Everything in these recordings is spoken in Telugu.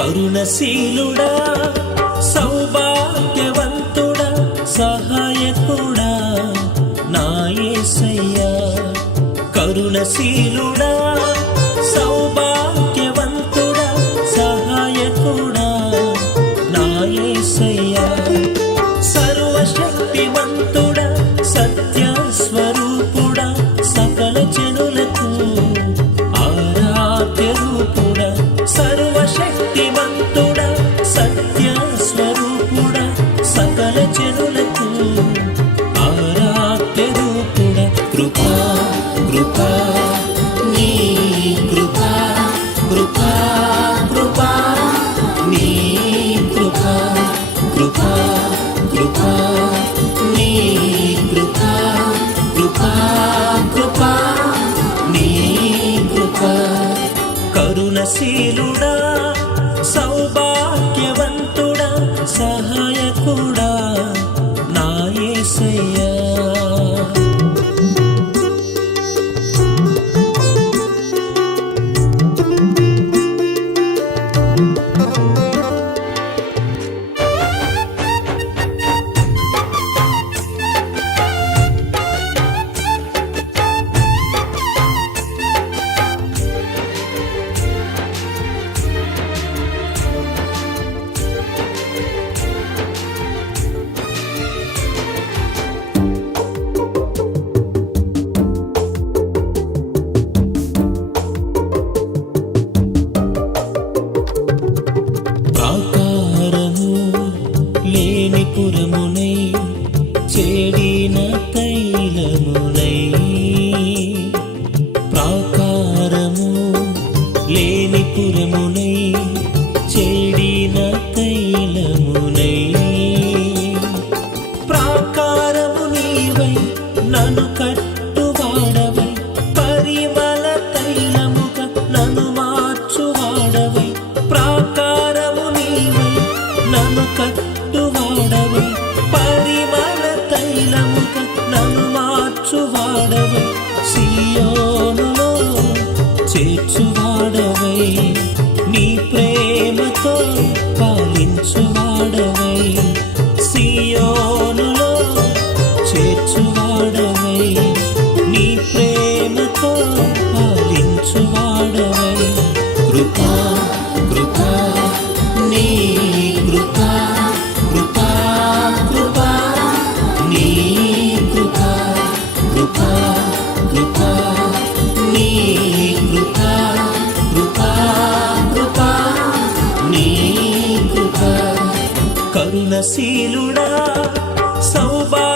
కరుణశీలుడా సౌభాగ్యవంతుడా సహాయకుడా నాయసయ్యా కరుణశీలుడా సౌభాగ్యవంతుడా సహాయకుడా నాయసయ్యా సర్వశక్తివంతుడా రూపుడ సకల చెరులకు ఆరాధ్య రూపుడ కృపా కృపా. నను కట్టువాడవై. పరిమళ తైలముక నను మార్చువాడవై. సియోను సౌభాగ్య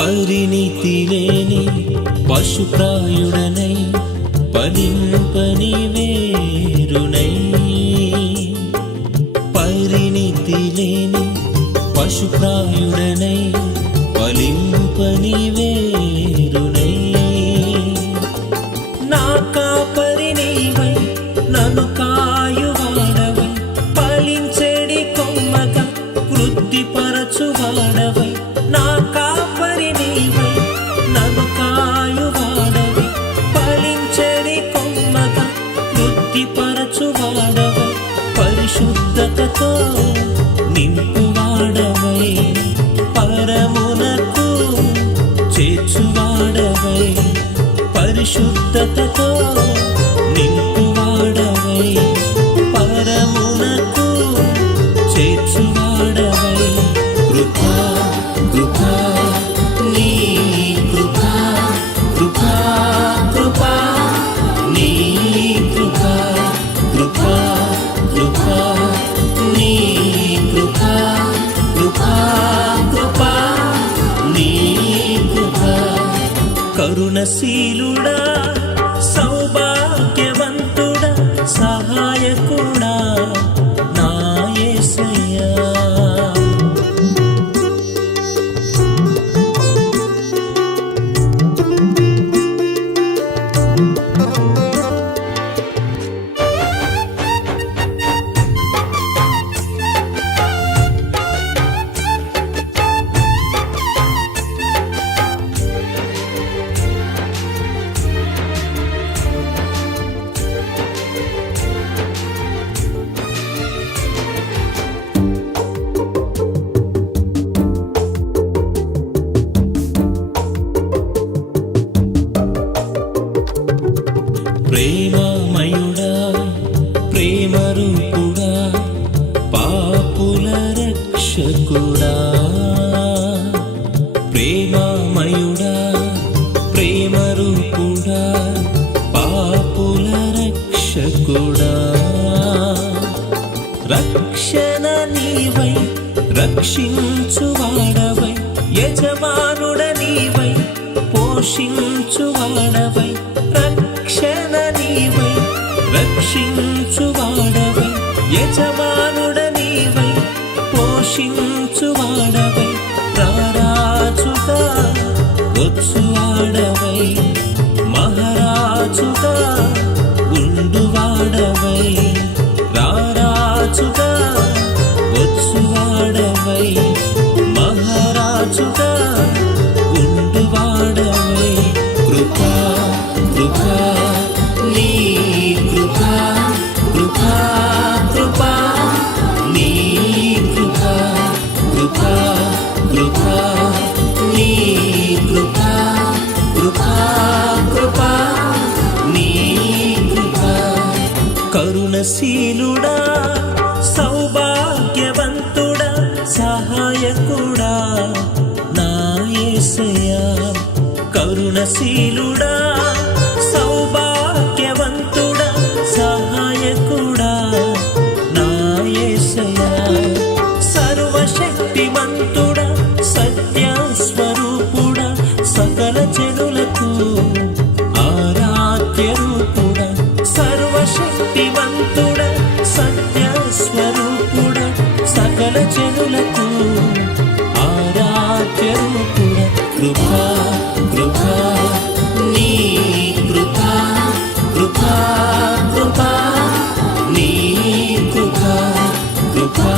పరిణితిలేని పశుప్రాయుడనై పదింపని వేరునై పరిణితి లేని పశుప్రాయుడనై పలింపని వేరునై నా కాపరినైవై నను కాయువాడవై పలించెడి కొమ్మక వృద్ధిపరచువాడవై. Oh, కరుణశీలుడా. నీవై రక్షించువాడవై యజమానుడ నీవై పోషించువాడవై రక్షణ నీవై రక్షించువాడవై యజమానుడ నీవై పోషించువాడవై రారాజుగా వచ్చు కృపా నీ కరుణశీలుడా సౌభాగ్యవంతుడా సహాయకుడా. నాయసయా కరుణశీలుడా అనంతుడ సత్య స్వరూపుడ సకల జనులకు ఆరాధ్య రూపుడ కృపా కృపా నీ కృపా కృపా కృపా నీ కృపా కృపా.